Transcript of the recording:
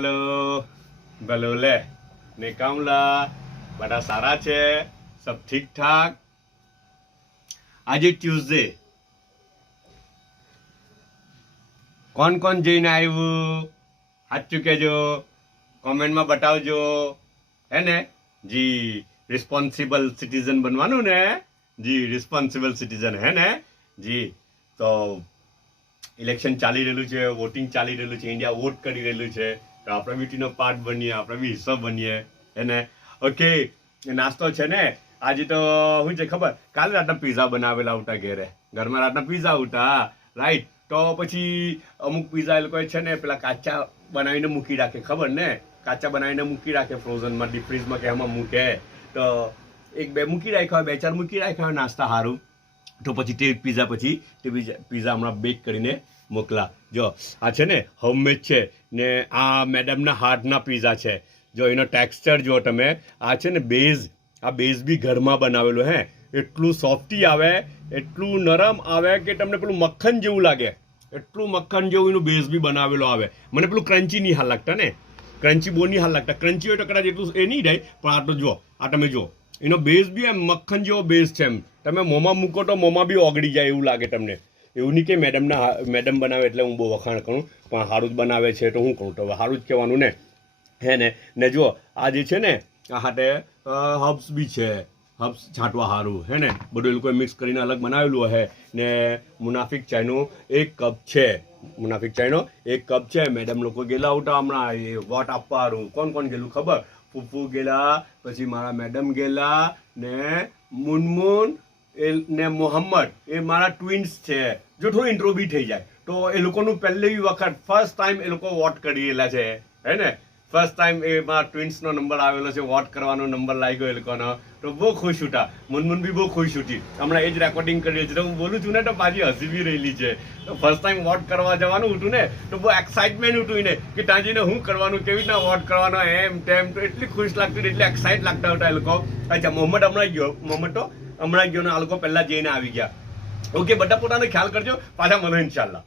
Hello बलोले ने कामला बड़ा सारा छे सब ठीक ठाक। आज ट्यूसडे कौन कौन जईने आव्यु साचुं कहेजो, कॉमेंट में बतावजो। है ने जी, रिस्पोन्सिबल सिटीजन बनवानुं ने जी, रिस्पोन्सिबल सिटीजन है ने जी। तो इलेक्शन चाली रहेलुं छे, वोटिंग चाली रहेलुं छे, इंडिया वोट करी रहेलुं छे, तो આપણે બીટીનો પાર્ટ બનીએ, આપણે બી હિસ્સો બનીએ એને। ઓકે, નાસ્તો છે ને આજે તો શું છે ખબર, કાલે રાતના પીઝા બનાવેલા ઉતા ઘેરે, ઘરમાં રાતના પીઝા ઉતા, રાઈટ। તો પછી અમુક પીઝા એ લોકો છે ને પેલા કાચા બનાવીને મૂકી રાખે, ખબર ને, કાચા બનાવીને મૂકી રાખે ફ્રોઝનમાં, ડીપ ફ્રીઝમાં કે એમાં મૂકે। તો એક બે મૂકી રાખ્યા હોય, બે ચાર મૂકી રાખ્યા હોય નાસ્તા સારું, તો પછી તે પીઝા પીઝા હમણાં બેક કરીને મોકલા। જો આ છે ને હોમમેડ છે ને, આ મેડમના હાથના પીઝા છે। જો એનો ટેક્સચર જો તમે, આ છે ને બેઝ, આ બેઝ બી ઘરમાં બનાવેલો હે, એટલું સોફ્ટી આવે, એટલું નરમ આવે કે તમને પેલું મક્ખન જેવું લાગે, એટલું મક્ખન જેવું એનું બેઝ બી બનાવેલો આવે। મને પેલું ક્રન્ચી નહીં હાલ લાગતા ને, ક્રન્ચી બહુ નહીં હાલ લાગતા, ક્રન્ચી હોય તો કદાચ એટલું એ નહીં થાય, પણ આ તો જો, આ તમે જો એનો બેઝ બી એમ મક્ખન જેવો બેઝ છે, એમ તમે મોંમાં મૂકો તો મોંમાં બી ઓગળી જાય એવું લાગે તમને। એવું નહીં કે મેડમ બનાવે એટલે હું બહુ વખાણ કરું, પણ સારું જ બનાવે છે તો હું કહું, તો સારું જ કહેવાનું ને, હે ને જો આ જે છે ને આ હાટે હબ્સ બી છે, હબ્સ છાંટવા સારું, હે ને બધું એ લોકોએ મિક્સ કરીને અલગ બનાવેલું હે ને। મુનાફિક ચાયનો 1 કપ છે, મુનાફિક ચાયનો 1 કપ છે। મેડમ લોકો ગયેલા ઉતા હમણાં એ વોટ આપવા સારું, કોણ કોણ ગયેલું ખબર, ફૂફુ ગયેલા, પછી મારા મેડમ ગયેલા ને મુનમુન ને મોહમ્મદ, એ મારા ટ્વિન્સ છે। જો થોડું ઇન્ટ્રો બી થઈ જાય તો એ લોકોનું પહેલી વખત ફર્સ્ટ ટાઈમ એ લોકો વોટ કરેલા છે, હે ને ફર્સ્ટ ટાઈમ એ મારા ટ્વિન્સનો નંબર આવેલો છે, વોટ કરવાનો નંબર લાગ્યો એ લોકોનો, તો બહુ ખુશ ઉઠા। મુનમુન બી બહુ ખુશ ઉઠી, હમણાં એ જ રેકોર્ડિંગ કરી છે, તો હું બોલું છું ને તો પાછી હસી બી રહેલી છે। તો ફર્સ્ટ ટાઈમ વોટ કરવા જવાનું હતું ને, તો બહુ એક્સાઇટમેન્ટ હતું એને કે ત્યાં જઈને હું કરવાનું, કેવી રીતના વોટ કરવાનો, એમ તેમ, તો એટલી ખુશ લાગતી હતી, એટલે એક્સાઇટ લાગતા હતા એ લોકો। અચ્છા, મોહમ્મદ હમણાં ગયો, મોહમ્મદ તો હમણાં ગયો ને આ લોકો પહેલા જઈને આવી ગયા। ઓકે, બધા પોતાનો ખ્યાલ કરજો, પાછા મળો ઇન્શાલ્લાહ।